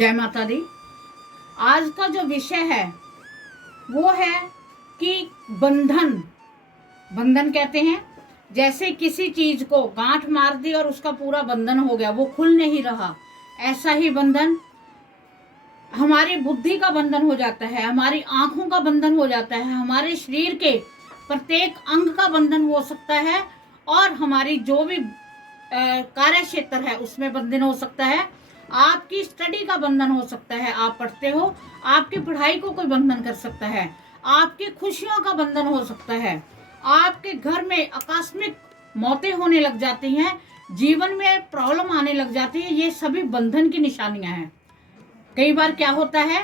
जय माता दी। आज का जो विषय है वो है कि बंधन। बंधन कहते हैं जैसे किसी चीज को गांठ मार दी और उसका पूरा बंधन हो गया, वो खुल नहीं रहा। ऐसा ही बंधन हमारी बुद्धि का बंधन हो जाता है, हमारी आंखों का बंधन हो जाता है, हमारे शरीर के प्रत्येक अंग का बंधन हो सकता है और हमारी जो भी कार्य क्षेत्र है उसमें बंधन हो सकता है। आपकी स्टडी का बंधन हो सकता है, आप पढ़ते हो, आपकी पढ़ाई को कोई बंधन कर सकता है, आपकी खुशियों का बंधन हो सकता है, आपके घर में आकस्मिक मौतें होने लग जाती हैं, जीवन में प्रॉब्लम आने लग जाती है। ये सभी बंधन की निशानियां हैं। कई बार क्या होता है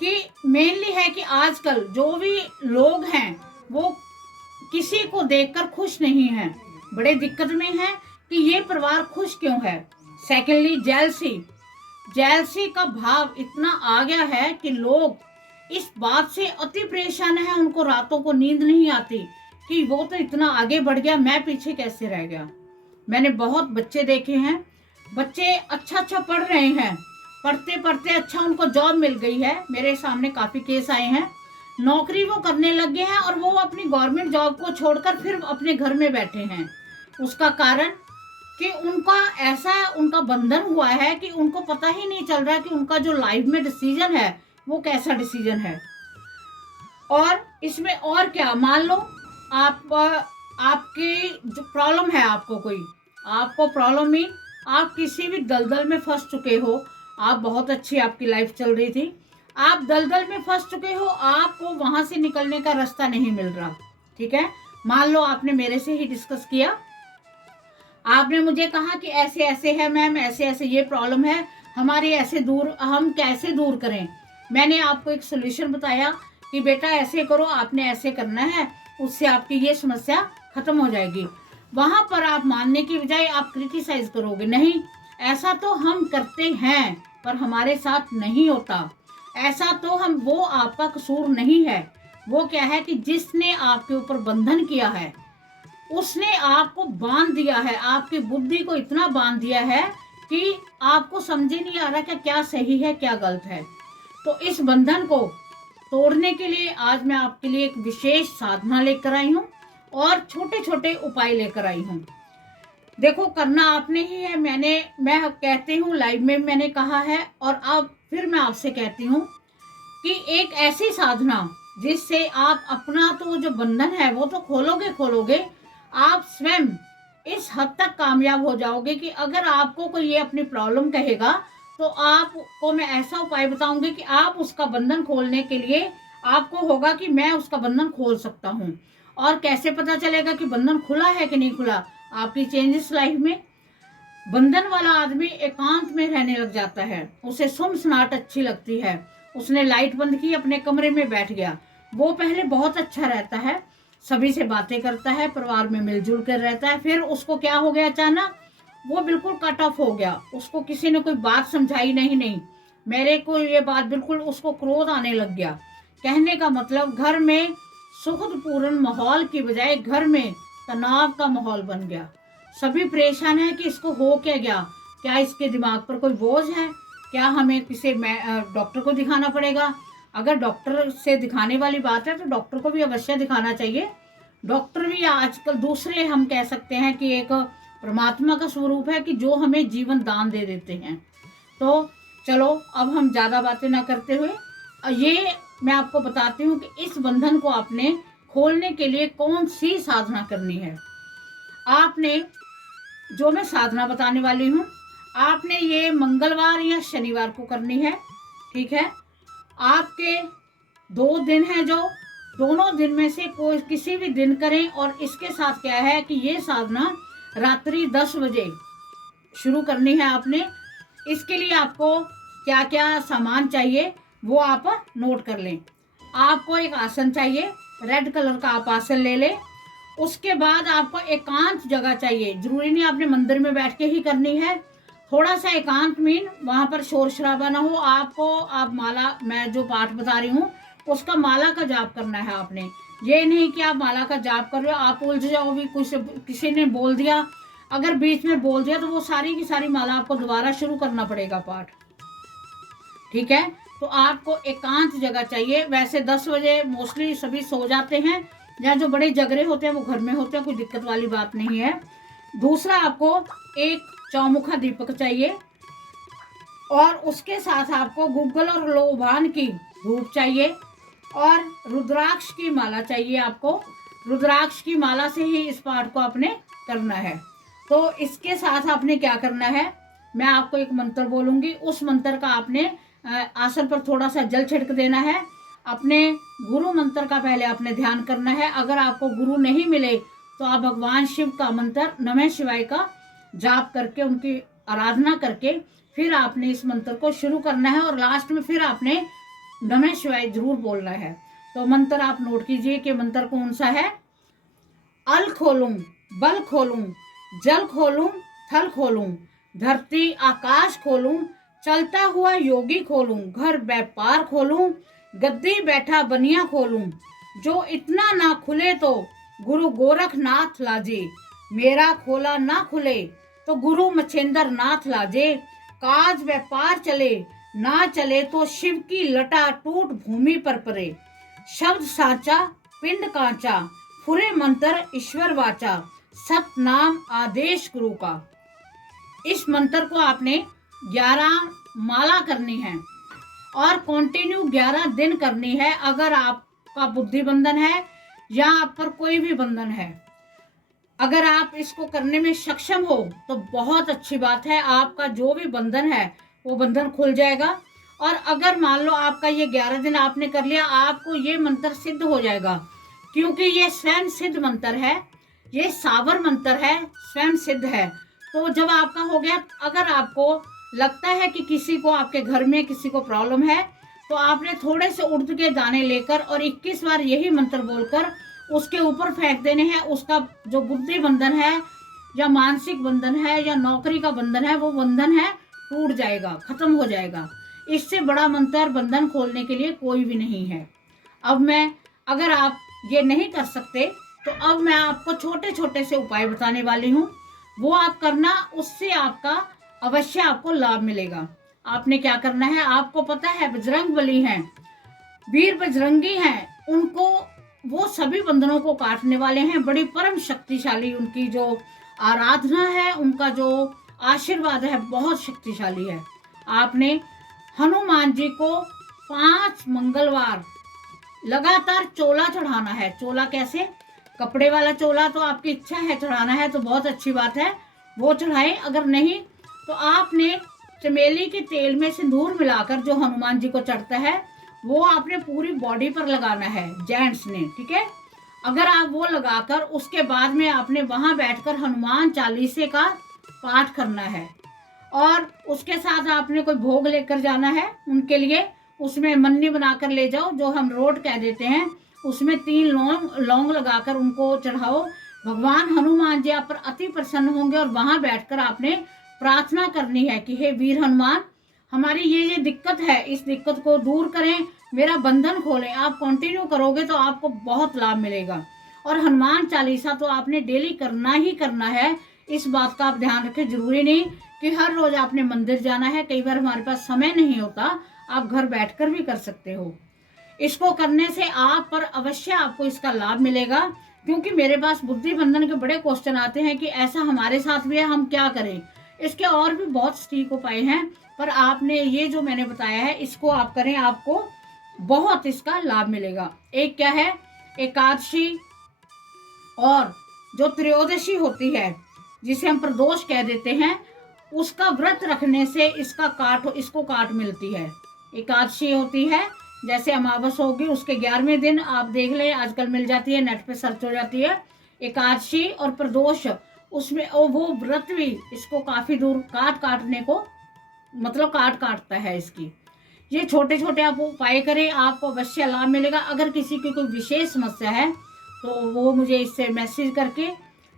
कि मेनली है कि आजकल जो भी लोग हैं वो किसी को देखकर खुश नहीं हैं, बड़े दिक्कत में हैं कि ये परिवार खुश क्यों है। Secondly jealousy. जेलसी का भाव इतना आ गया है कि लोग इस बात से अति परेशान है, उनको रातों को नींद नहीं आती कि वो तो इतना आगे बढ़ गया, मैं पीछे कैसे रह गया। मैंने बहुत बच्चे देखे हैं, बच्चे अच्छा अच्छा पढ़ रहे हैं, पढ़ते पढ़ते अच्छा उनको जॉब मिल गई है। मेरे सामने काफी केस आए हैं, नौकरी वो करने लग गए हैं और वो अपनी गवर्नमेंट जॉब को छोड़कर फिर अपने घर में बैठे हैं। उसका कारण कि उनका ऐसा उनका बंधन हुआ है कि उनको पता ही नहीं चल रहा कि उनका जो लाइफ में डिसीजन है वो कैसा डिसीजन है। और इसमें और क्या, मान लो आप आपकी जो प्रॉब्लम है, आपको प्रॉब्लम मीन आप किसी भी दलदल में फंस चुके हो। आप बहुत अच्छी आपकी लाइफ चल रही थी, आप दलदल में फंस चुके हो, आपको वहां से निकलने का रास्ता नहीं मिल रहा। ठीक है, मान लो आपने मेरे से ही डिस्कस किया, आपने मुझे कहा कि ऐसे ऐसे है मैम, ऐसे ऐसे ये प्रॉब्लम है हमारी, ऐसे दूर हम कैसे दूर करें। मैंने आपको एक सोल्यूशन बताया कि बेटा ऐसे करो, आपने ऐसे करना है, उससे आपकी ये समस्या खत्म हो जाएगी। वहां पर आप मानने की बजाय आप क्रिटिसाइज करोगे, नहीं ऐसा तो हम करते हैं पर हमारे साथ नहीं होता, ऐसा तो हम, वो आपका कसूर नहीं है। वो क्या है कि जिसने आपके ऊपर बंधन किया है उसने आपको बांध दिया है, आपकी बुद्धि को इतना बांध दिया है कि आपको समझ ही नहीं आ रहा कि क्या सही है क्या गलत है। तो इस बंधन को तोड़ने के लिए आज मैं आपके लिए एक विशेष साधना लेकर आई हूँ और छोटे छोटे उपाय लेकर आई हूँ। देखो, करना आपने ही है। मैं कहती हूँ, लाइव में मैंने कहा है और अब फिर मैं आपसे कहती हूँ कि एक ऐसी साधना जिससे आप अपना तो जो बंधन है वो तो खोलोगे, आप स्वयं इस हद तक कामयाब हो जाओगे कि अगर आपको कोई ये अपनी प्रॉब्लम कहेगा तो आपको मैं ऐसा उपाय बताऊंगी कि आप उसका बंधन खोलने के लिए आपको होगा कि मैं उसका बंधन खोल सकता हूँ। और कैसे पता चलेगा कि बंधन खुला है कि नहीं खुला? आपकी चेंजेस लाइफ में, बंधन वाला आदमी एकांत में रहने लग जाता है, उसे सुनसनाहट अच्छी लगती है, उसने लाइट बंद की, अपने कमरे में बैठ गया। वो पहले बहुत अच्छा रहता है, सभी से बातें करता है, परिवार में मिलजुल कर रहता है, फिर उसको क्या हो गया, अचानक वो बिल्कुल कट ऑफ हो गया। उसको किसी ने कोई बात समझाई नहीं, मेरे को ये बात बिल्कुल, उसको क्रोध आने लग गया। कहने का मतलब घर में सुखदपूर्ण माहौल की बजाय घर में तनाव का माहौल बन गया। सभी परेशान है कि इसको हो क्या गया, क्या इसके दिमाग पर कोई बोझ है, क्या हमें किसी डॉक्टर को दिखाना पड़ेगा। अगर डॉक्टर से दिखाने वाली बात है तो डॉक्टर को भी अवश्य दिखाना चाहिए। डॉक्टर भी आजकल दूसरे, हम कह सकते हैं कि एक परमात्मा का स्वरूप है कि जो हमें जीवन दान दे देते हैं। तो चलो अब हम ज़्यादा बातें ना करते हुए ये मैं आपको बताती हूँ कि इस बंधन को आपने खोलने के लिए कौन सी साधना करनी है। आपने, जो मैं साधना बताने वाली हूँ, आपने ये मंगलवार या शनिवार को करनी है। ठीक है, आपके 2 दिन हैं, जो दोनों दिन में से कोई किसी भी दिन करें। और इसके साथ क्या है कि ये साधना रात्रि 10 बजे शुरू करनी है आपने। इसके लिए आपको क्या क्या सामान चाहिए वो आप नोट कर लें। आपको एक आसन चाहिए, रेड कलर का आप आसन ले लें। उसके बाद आपको एकांत जगह चाहिए, जरूरी नहीं आपने मंदिर में बैठ के ही करनी है। थोड़ा सा एकांत मीन वहां पर शोर शराबा ना हो। आप माला, मैं जो पाठ बता रही हूँ उसका माला का जाप करना है आपने। ये नहीं कि आप माला का जाप कर रहे हो, आप उलझ जाओ भी, कुछ किसी ने बोल दिया, अगर बीच में बोल दिया तो वो सारी की सारी माला आपको दोबारा शुरू करना पड़ेगा पाठ। ठीक है। तो आपको एकांत जगह चाहिए। वैसे 10 बजे मोस्टली सभी सो जाते हैं, या जो बड़े जगरे होते हैं वो घर में होते हैं, कोई दिक्कत वाली बात नहीं है। दूसरा, आपको एक चौमुखा दीपक चाहिए, और उसके साथ आपको गुग्गल और लोबान की धूप चाहिए, और रुद्राक्ष की माला चाहिए आपको। रुद्राक्ष की माला से ही इस पाठ को आपने करना है। तो इसके साथ आपने क्या करना है, मैं आपको एक मंत्र बोलूंगी, उस मंत्र का आपने आसन पर थोड़ा सा जल छिड़क देना है। अपने गुरु मंत्र का पहले आपने ध्यान करना है। अगर आपको गुरु नहीं मिले तो आप भगवान शिव का मंत्र नमः शिवाय का जाप करके, उनकी आराधना करके, फिर आपने इस मंत्र को शुरू करना है, और लास्ट में फिर आपने नमः शिवाय जरूर बोलना है। तो मंत्र आप नोट कीजिए कि मंत्र कौन सा है। अल खोलूं, बल खोलूं, जल खोलूं, थल खोलूं, धरती आकाश खोलूं, चलता हुआ योगी खोलूं, घर व्यापार खोलूं, गद्दी बैठा बनिया खोलूं, जो इतना ना खुले तो गुरु गोरखनाथ लाजे, मेरा खोला ना खुले तो गुरु मछेंद्र नाथ लाजे, काज व्यापार चले ना चले तो शिव की लटा टूट भूमि पर परे, शब्द साचा पिंड कांचा, फुरे मंत्र ईश्वर वाचा, सत नाम आदेश गुरु का। इस मंत्र को आपने 11 माला करनी है, और कंटिन्यू 11 दिन करनी है। अगर आपका बुद्धि बंधन है या आप पर कोई भी बंधन है, अगर आप इसको करने में सक्षम हो तो बहुत अच्छी बात है, आपका जो भी बंधन है वो बंधन खुल जाएगा। और अगर मान लो आपका ये 11 दिन आपने कर लिया, आपको ये मंत्र सिद्ध हो जाएगा, क्योंकि ये स्वयं सिद्ध मंत्र है, ये सावर मंत्र है, स्वयं सिद्ध है। तो जब आपका हो गया, अगर आपको लगता है कि किसी को आपके घर में किसी को प्रॉब्लम है, तो आपने थोड़े से उड़द के दाने लेकर और 21 बार यही मंत्र बोलकर उसके ऊपर फेंक देने हैं। उसका जो बुद्धि बंधन है या मानसिक बंधन है या नौकरी का बंधन है, वो बंधन है टूट जाएगा, खत्म हो जाएगा। इससे बड़ा मंत्र बंधन खोलने के लिए कोई भी नहीं है। अब मैं, अगर आप ये नहीं कर सकते तो अब मैं आपको छोटे छोटे से उपाय बताने वाली हूँ, वो आप करना, उससे आपका अवश्य आपको लाभ मिलेगा। आपने क्या करना है, आपको पता है बजरंग बली हैं, वीर बजरंगी हैं, उनको वो सभी बंधनों को काटने वाले हैं। बड़ी परम शक्तिशाली उनकी जो आराधना है, उनका जो आशीर्वाद है बहुत शक्तिशाली है। आपने हनुमान जी को 5 मंगलवार लगातार चोला चढ़ाना है। चोला कैसे, कपड़े वाला चोला तो आपकी इच्छा है चढ़ाना है तो बहुत अच्छी बात है, वो चढ़ाएं। अगर नहीं तो आपने चमेली के तेल में सिंदूर मिलाकर जो हनुमान जी को चढ़ता है वो आपने पूरी बॉडी पर लगाना है, जेंट्स ने, ठीक है। अगर आप वो लगाकर उसके बाद में आपने वहां बैठकर हनुमान चालीसे का पाठ करना है, और उसके साथ आपने कोई भोग लेकर जाना है उनके लिए। उसमें मन्नी बनाकर ले जाओ, जो हम रोट कह देते हैं, उसमें 3 लौंग लगाकर उनको चढ़ाओ। भगवान हनुमान जी आप पर अति प्रसन्न होंगे, और वहां बैठकर आपने प्रार्थना करनी है कि हे वीर हनुमान, हमारी ये दिक्कत है, इस दिक्कत को दूर करें, मेरा बंधन खोलें। आप कंटिन्यू करोगे तो आपको बहुत लाभ मिलेगा। और हनुमान चालीसा तो आपने डेली करना ही करना है, इस बात का आप ध्यान रखें। जरूरी नहीं कि हर रोज आपने मंदिर जाना है, कई बार हमारे पास समय नहीं होता, आप घर बैठकर भी कर सकते हो। इसको करने से आप पर अवश्य आपको इसका लाभ मिलेगा, क्योंकि मेरे पास बुद्धि बंधन के बड़े क्वेश्चन आते हैं कि ऐसा हमारे साथ भी है, हम क्या करें। इसके और भी बहुत सटीक उपाय हैं, पर आपने ये जो मैंने बताया है इसको आप करें, आपको बहुत इसका लाभ मिलेगा। एक क्या है, एकादशी और जो त्रयोदशी होती है, जिसे हम प्रदोष कह देते हैं, उसका व्रत रखने से इसको काट मिलती है। एकादशी होती है, जैसे अमावस होगी उसके 11वें दिन आप देख लें, आजकल मिल जाती है, नेट पे सर्च हो जाती है एकादशी और प्रदोष, उसमें वो व्रत भी इसको काफी दूर काटने को मतलब काटता है इसकी। ये छोटे छोटे आप उपाय करें, आपको अवश्य लाभ मिलेगा। अगर किसी की कोई विशेष समस्या है तो वो मुझे इससे मैसेज करके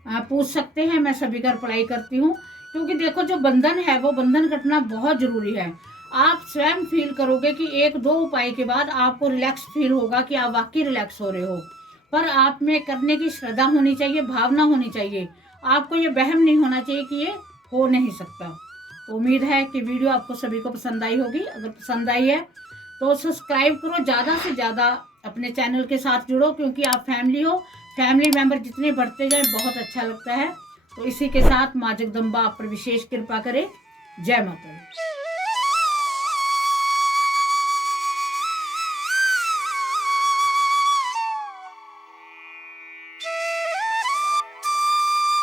पूछ सकते हैं, मैं सभी का रिप्लाई करती हूँ। क्योंकि देखो, जो बंधन है वो बंधन कटना बहुत जरूरी है। आप स्वयं फील करोगे कि 1-2 उपाय के बाद आपको रिलैक्स फील होगा कि आप वाकई रिलैक्स हो रहे हो, पर आप में करने की श्रद्धा होनी चाहिए, भावना होनी चाहिए। आपको ये वहम नहीं होना चाहिए कि ये हो नहीं सकता। उम्मीद है कि वीडियो आपको सभी को पसंद आई होगी। अगर पसंद आई है तो सब्सक्राइब करो, ज़्यादा से ज़्यादा अपने चैनल के साथ जुड़ो, क्योंकि आप फैमिली हो। फैमिली मेंबर जितने बढ़ते जाए बहुत अच्छा लगता है। तो इसी के साथ माँ जगदम्बा आप पर विशेष कृपा करे। जय माता दी।